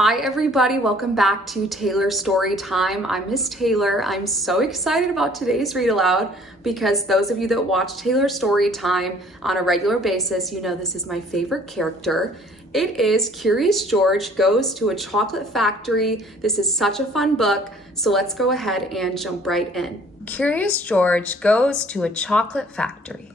Hi everybody, welcome back to Taylor Storytime. I'm Miss Taylor. I'm so excited about today's read aloud because those of you that watch Taylor Storytime on a regular basis, you know this is my favorite character. It is Curious George Goes to a Chocolate Factory. This is such a fun book, so let's go ahead and jump right in. Curious George Goes to a Chocolate Factory.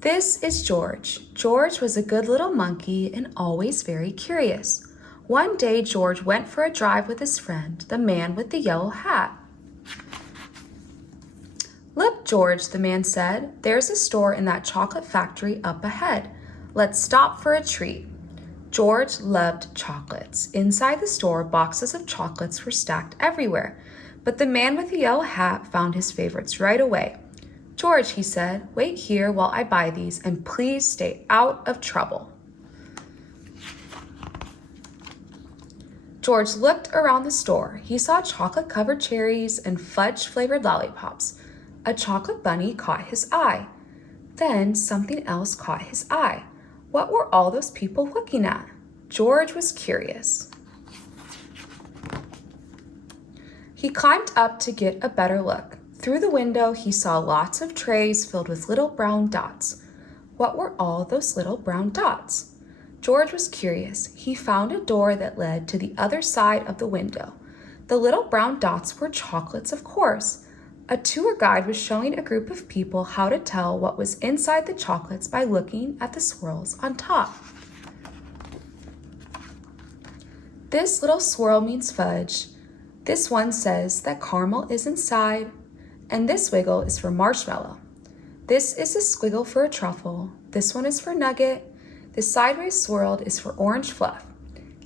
This is George. George was a good little monkey and always very curious. One day, George went for a drive with his friend, the man with the yellow hat. "Look, George," the man said, "there's a store in that chocolate factory up ahead. Let's stop for a treat." George loved chocolates. Inside the store, boxes of chocolates were stacked everywhere, but the man with the yellow hat found his favorites right away. "George," he said, "wait here while I buy these, and please stay out of trouble." George looked around the store. He saw chocolate-covered cherries and fudge-flavored lollipops. A chocolate bunny caught his eye. Then something else caught his eye. What were all those people looking at? George was curious. He climbed up to get a better look. Through the window, he saw lots of trays filled with little brown dots. What were all those little brown dots? George was curious. He found a door that led to the other side of the window. The little brown dots were chocolates, of course. A tour guide was showing a group of people how to tell what was inside the chocolates by looking at the swirls on top. This little swirl means fudge. This one says that caramel is inside. And this wiggle is for marshmallow. This is a squiggle for a truffle. This one is for nugget. This sideways swirled is for orange fluff.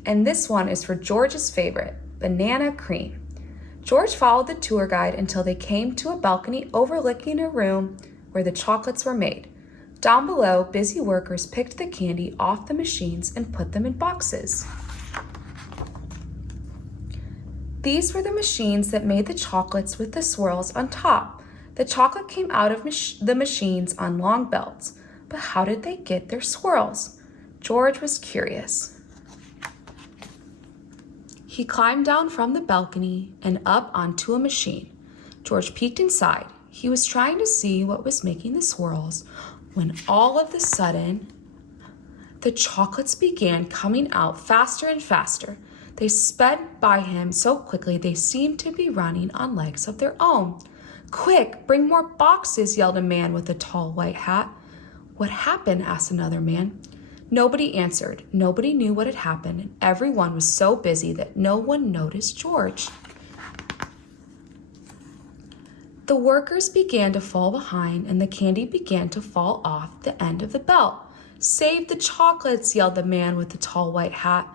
And this one is for George's favorite, banana cream. George followed the tour guide until they came to a balcony overlooking a room where the chocolates were made. Down below, busy workers picked the candy off the machines and put them in boxes. These were the machines that made the chocolates with the swirls on top. The chocolate came out of the machines on long belts. But how did they get their swirls? George was curious. He climbed down from the balcony and up onto a machine. George peeked inside. He was trying to see what was making the swirls when all of a sudden, the chocolates began coming out faster and faster. They sped by him so quickly they seemed to be running on legs of their own. "Quick, bring more boxes," yelled a man with a tall white hat. "What happened?" asked another man. Nobody answered. Nobody knew what had happened, and everyone was so busy that no one noticed George. The workers began to fall behind, and the candy began to fall off the end of the belt. "Save the chocolates," yelled the man with the tall white hat.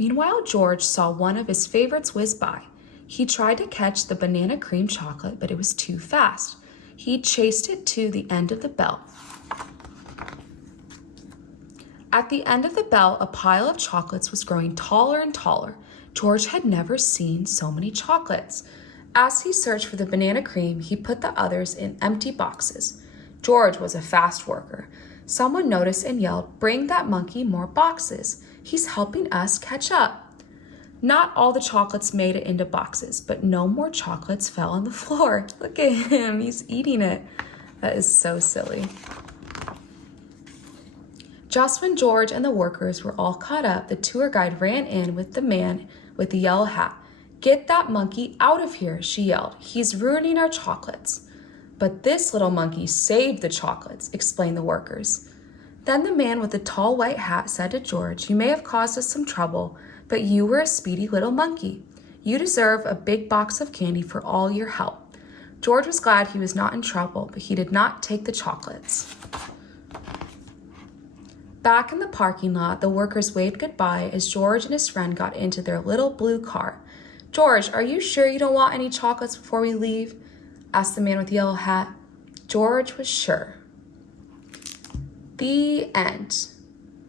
Meanwhile, George saw one of his favorites whiz by. He tried to catch the banana cream chocolate, but it was too fast. He chased it to the end of the belt. At the end of the belt, a pile of chocolates was growing taller and taller. George had never seen so many chocolates. As he searched for the banana cream, he put the others in empty boxes. George was a fast worker. Someone noticed and yelled, "Bring that monkey more boxes. He's helping us catch up." Not all the chocolates made it into boxes, but no more chocolates fell on the floor. Look at him, he's eating it. That is so silly. Just when George and the workers were all caught up, the tour guide ran in with the man with the yellow hat. "Get that monkey out of here," she yelled. "He's ruining our chocolates." "But this little monkey saved the chocolates," explained the workers. Then the man with the tall white hat said to George, "You may have caused us some trouble, but you were a speedy little monkey. You deserve a big box of candy for all your help." George was glad he was not in trouble, but he did not take the chocolates. Back in the parking lot, the workers waved goodbye as George and his friend got into their little blue car. "George, are you sure you don't want any chocolates before we leave?" asked the man with the yellow hat. George was sure. The end.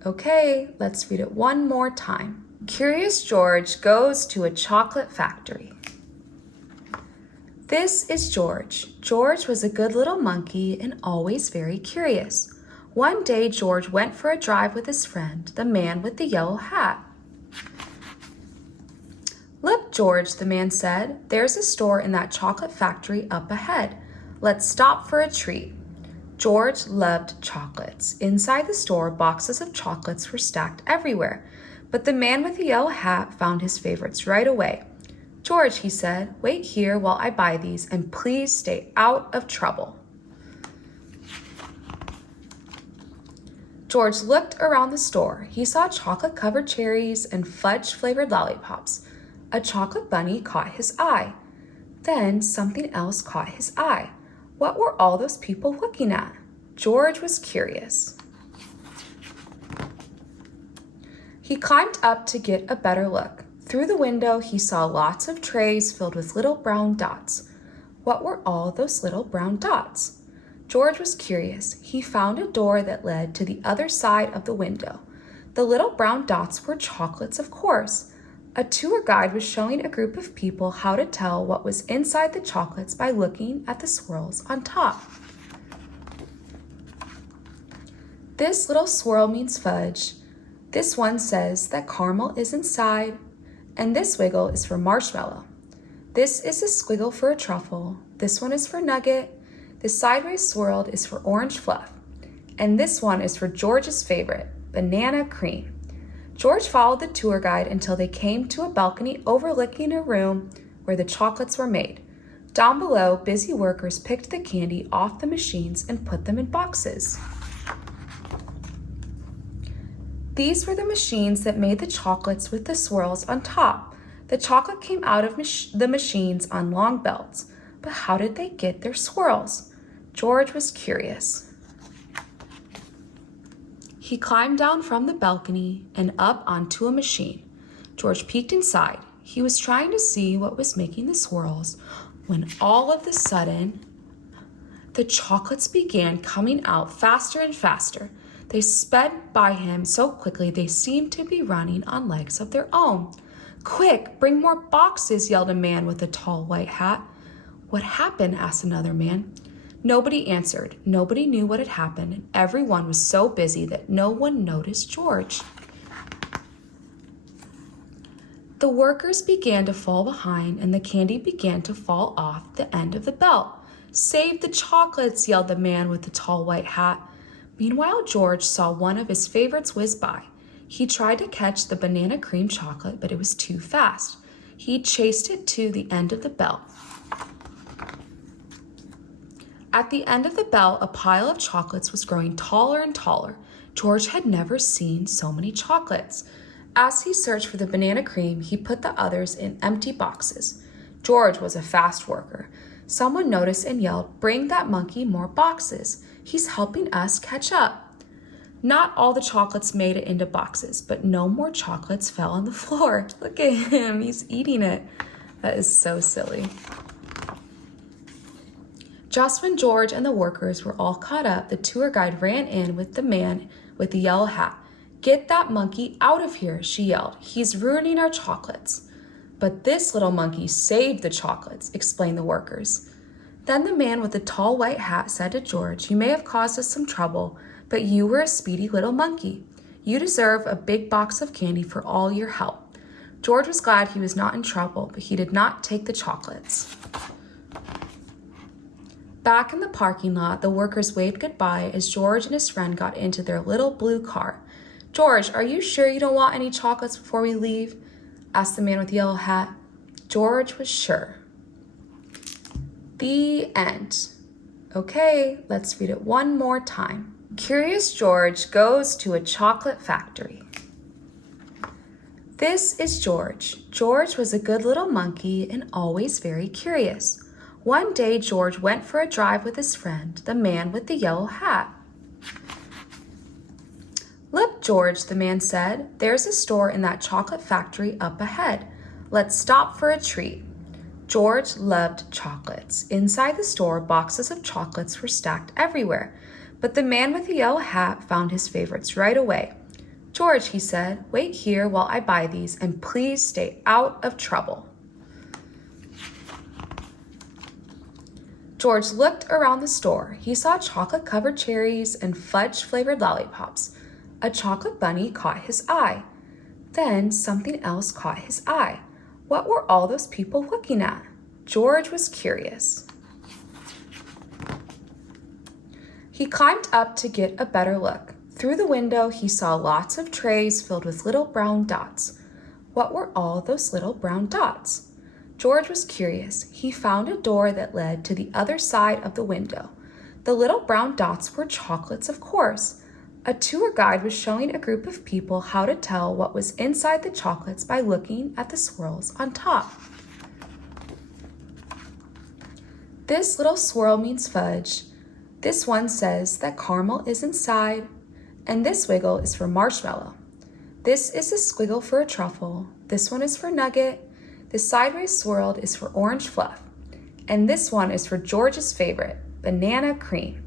Okay, let's read it one more time. Curious George Goes to a Chocolate Factory. This is George. George was a good little monkey and always very curious. One day, George went for a drive with his friend, the man with the yellow hat. George, the man said. There's a store in that chocolate factory up ahead. Let's stop for a treat. George loved chocolates. Inside the store, boxes of chocolates were stacked everywhere. But the man with the yellow hat found his favorites right away. George, he said, wait here while I buy these, and please stay out of trouble. George looked around the store. He saw chocolate-covered cherries and fudge-flavored lollipops. A chocolate bunny caught his eye. Then something else caught his eye. What were all those people looking at? George was curious. He climbed up to get a better look. Through the window, he saw lots of trays filled with little brown dots. What were all those little brown dots? George was curious. He found a door that led to the other side of the window. The little brown dots were chocolates, of course. A tour guide was showing a group of people how to tell what was inside the chocolates by looking at the swirls on top. This little swirl means fudge. This one says that caramel is inside, and this wiggle is for marshmallow. This is a squiggle for a truffle. This one is for nugget. This sideways swirled is for orange fluff. And this one is for George's favorite, banana cream. George followed the tour guide until they came to a balcony overlooking a room where the chocolates were made. Down below, busy workers picked the candy off the machines and put them in boxes. These were the machines that made the chocolates with the swirls on top. The chocolate came out of the machines on long belts. But how did they get their swirls? George was curious. He climbed down from the balcony and up onto a machine. George peeked inside. He was trying to see what was making the swirls when all of a sudden, the chocolates began coming out faster and faster. They sped by him so quickly they seemed to be running on legs of their own. Quick, bring more boxes, yelled a man with a tall white hat. What happened? Asked another man. Nobody answered. Nobody knew what had happened, and everyone was so busy that no one noticed George. The workers began to fall behind, and the candy began to fall off the end of the belt. Save the chocolates, yelled the man with the tall white hat. Meanwhile, George saw one of his favorites whiz by. He tried to catch the banana cream chocolate, but it was too fast. He chased it to the end of the belt. At the end of the belt, a pile of chocolates was growing taller and taller. George had never seen so many chocolates. As he searched for the banana cream, he put the others in empty boxes. George was a fast worker. Someone noticed and yelled, "Bring that monkey more boxes. He's helping us catch up." Not all the chocolates made it into boxes, but no more chocolates fell on the floor. Look at him, he's eating it. That is so silly. Just when George and the workers were all caught up, the tour guide ran in with the man with the yellow hat. "Get that monkey out of here," she yelled. "He's ruining our chocolates." "But this little monkey saved the chocolates," explained the workers. Then the man with the tall white hat said to George, "You may have caused us some trouble, but you were a speedy little monkey. You deserve a big box of candy for all your help." George was glad he was not in trouble, but he did not take the chocolates. Back in the parking lot, the workers waved goodbye as George and his friend got into their little blue car. "George, are you sure you don't want any chocolates before we leave?" asked the man with the yellow hat. George was sure. The end. Okay, let's read it one more time. Curious George goes to a chocolate factory. This is George. George was a good little monkey and always very curious. One day, George went for a drive with his friend, the man with the yellow hat. "Look, George," the man said, "there's a store in that chocolate factory up ahead. Let's stop for a treat." George loved chocolates. Inside the store, boxes of chocolates were stacked everywhere, but the man with the yellow hat found his favorites right away. "George," he said, "wait here while I buy these, and please stay out of trouble." George looked around the store. He saw chocolate-covered cherries and fudge-flavored lollipops. A chocolate bunny caught his eye. Then something else caught his eye. What were all those people looking at? George was curious. He climbed up to get a better look. Through the window, he saw lots of trays filled with little brown dots. What were all those little brown dots? George was curious. He found a door that led to the other side of the window. The little brown dots were chocolates, of course. A tour guide was showing a group of people how to tell what was inside the chocolates by looking at the swirls on top. This little swirl means fudge. This one says that caramel is inside, and this wiggle is for marshmallow. This is a squiggle for a truffle. This one is for nugget. This sideways swirled is for orange fluff. And this one is for George's favorite, banana cream.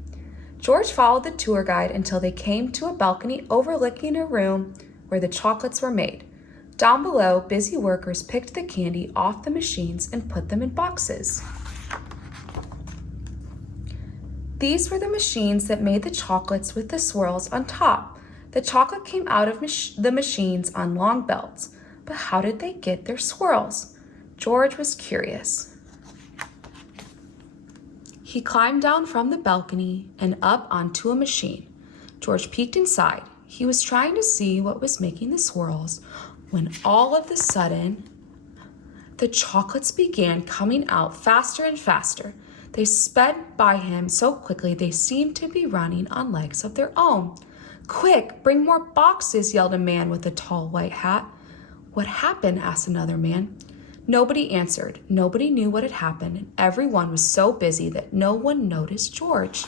George followed the tour guide until they came to a balcony overlooking a room where the chocolates were made. Down below, busy workers picked the candy off the machines and put them in boxes. These were the machines that made the chocolates with the swirls on top. The chocolate came out of the machines on long belts. But how did they get their swirls? George was curious. He climbed down from the balcony and up onto a machine. George peeked inside. He was trying to see what was making the swirls when all of a sudden, the chocolates began coming out faster and faster. They sped by him so quickly they seemed to be running on legs of their own. "Quick, bring more boxes," yelled a man with a tall white hat. "What happened?" asked another man. Nobody answered. Nobody knew what had happened, and everyone was so busy that no one noticed George.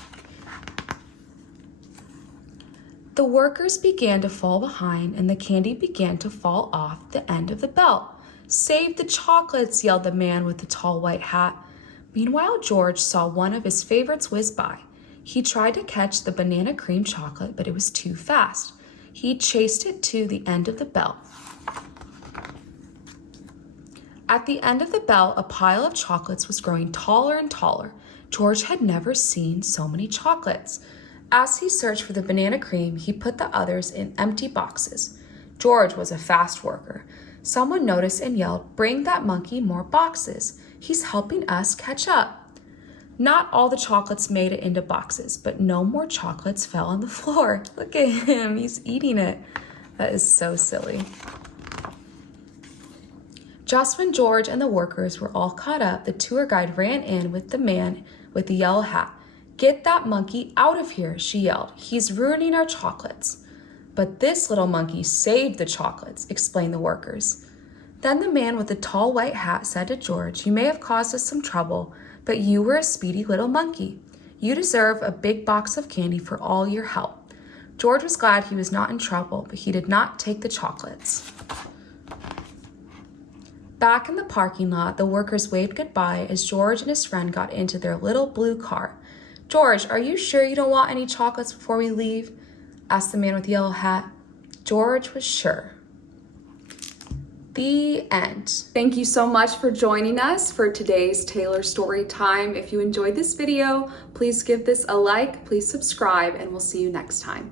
The workers began to fall behind, and the candy began to fall off the end of the belt. "Save the chocolates," yelled the man with the tall white hat. Meanwhile, George saw one of his favorites whiz by. He tried to catch the banana cream chocolate, but it was too fast. He chased it to the end of the belt. At the end of the belt, a pile of chocolates was growing taller and taller. George had never seen so many chocolates. As he searched for the banana cream, he put the others in empty boxes. George was a fast worker. Someone noticed and yelled, "Bring that monkey more boxes. He's helping us catch up." Not all the chocolates made it into boxes, but no more chocolates fell on the floor. Look at him, he's eating it. That is so silly. Just when George and the workers were all caught up, the tour guide ran in with the man with the yellow hat. "Get that monkey out of here," she yelled. "He's ruining our chocolates." "But this little monkey saved the chocolates," explained the workers. Then the man with the tall white hat said to George, "You may have caused us some trouble, but you were a speedy little monkey. You deserve a big box of candy for all your help." George was glad he was not in trouble, but he did not take the chocolates. Back in the parking lot, the workers waved goodbye as George and his friend got into their little blue car. "George, are you sure you don't want any chocolates before we leave?" asked the man with the yellow hat. George was sure. The end. Thank you so much for joining us for today's Taylor Storytime. If you enjoyed this video, please give this a like, please subscribe, and we'll see you next time.